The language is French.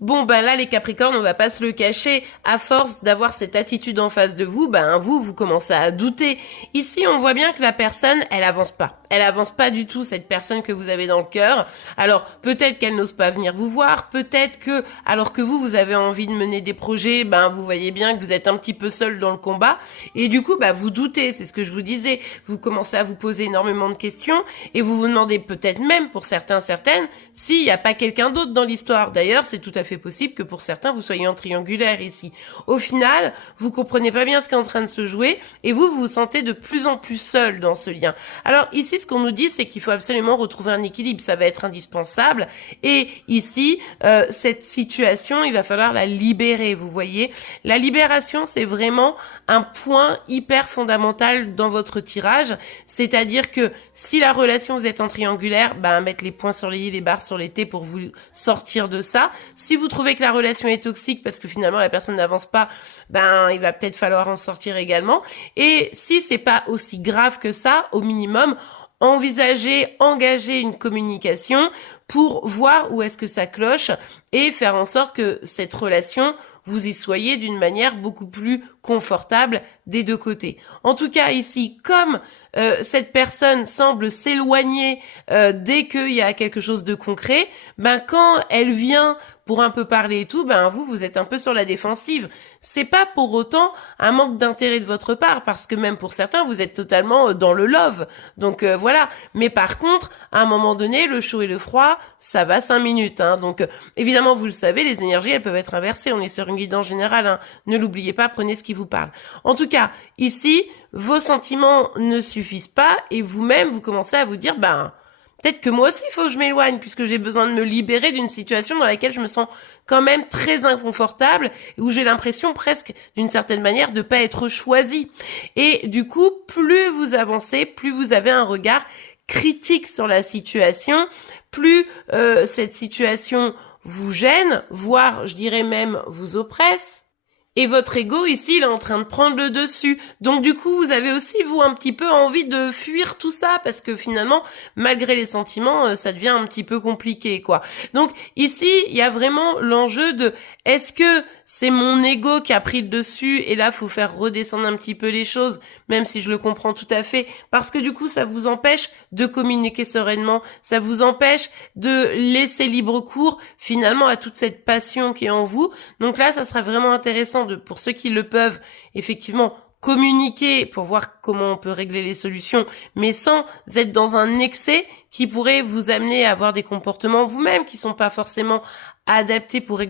Bon, ben là, les Capricornes, on va pas se le cacher, à force d'avoir cette attitude en face de vous, ben vous commencez à douter. Ici, on voit bien que la personne, elle avance pas. Elle avance pas du tout, cette personne que vous avez dans le cœur. Alors, peut-être qu'elle n'ose pas venir vous voir, peut-être que, alors que vous avez envie de mener des projets, ben vous voyez bien que vous êtes un petit peu seul dans le combat, et du coup, ben vous doutez, c'est ce que je vous disais. Vous commencez à vous poser énormément de questions, et vous vous demandez peut-être même, pour certains, certaines, s'il n'y a pas quelqu'un d'autre dans l'histoire. D'ailleurs, c'est tout à fait possible que pour certains, vous soyez en triangulaire ici. Au final, vous comprenez pas bien ce qui est en train de se jouer et vous vous sentez de plus en plus seul dans ce lien. Alors ici, ce qu'on nous dit, c'est qu'il faut absolument retrouver un équilibre. Ça va être indispensable. Et ici, cette situation, il va falloir la libérer, vous voyez. La libération, c'est vraiment un point hyper fondamental dans votre tirage. C'est-à-dire que si la relation, vous êtes en triangulaire, ben mettre les points sur les i, les barres sur les t pour vous sortir de ça. Si vous trouvez que la relation est toxique parce que finalement la personne n'avance pas, ben il va peut-être falloir en sortir également. Et si c'est pas aussi grave que ça, au minimum, engager une communication pour voir où est-ce que ça cloche et faire en sorte que cette relation, vous y soyez d'une manière beaucoup plus confortable des deux côtés. En tout cas ici, comme cette personne semble s'éloigner dès qu'il y a quelque chose de concret, ben quand elle vient pour un peu parler et tout, ben vous êtes un peu sur la défensive. C'est pas pour autant un manque d'intérêt de votre part, parce que même pour certains, vous êtes totalement dans le love. Donc voilà. Mais par contre, à un moment donné, le chaud et le froid, ça va 5 minutes. Hein. Donc évidemment, vous le savez, les énergies, elles peuvent être inversées. On est sur une guidance générale. Hein. Ne l'oubliez pas, prenez ce qui vous parle. En tout cas, ici, vos sentiments ne suffisent pas et vous-même, vous commencez à vous dire, ben peut-être que moi aussi, il faut que je m'éloigne puisque j'ai besoin de me libérer d'une situation dans laquelle je me sens quand même très inconfortable et où j'ai l'impression presque, d'une certaine manière, de pas être choisie. Et du coup, plus vous avancez, plus vous avez un regard critique sur la situation, plus cette situation vous gêne, voire, je dirais même, vous oppresse. Et votre ego, ici, il est en train de prendre le dessus. Donc, du coup, vous avez aussi, vous, un petit peu envie de fuir tout ça, parce que finalement, malgré les sentiments, ça devient un petit peu compliqué, quoi. Donc, ici, il y a vraiment l'enjeu de, est-ce que c'est mon ego qui a pris le dessus, et là, faut faire redescendre un petit peu les choses, même si je le comprends tout à fait, parce que du coup, ça vous empêche de communiquer sereinement, ça vous empêche de laisser libre cours, finalement, à toute cette passion qui est en vous. Donc là, ça serait vraiment intéressant pour ceux qui le peuvent, effectivement, communiquer pour voir comment on peut régler les solutions, mais sans être dans un excès qui pourrait vous amener à avoir des comportements vous-même qui sont pas forcément adaptés pour régler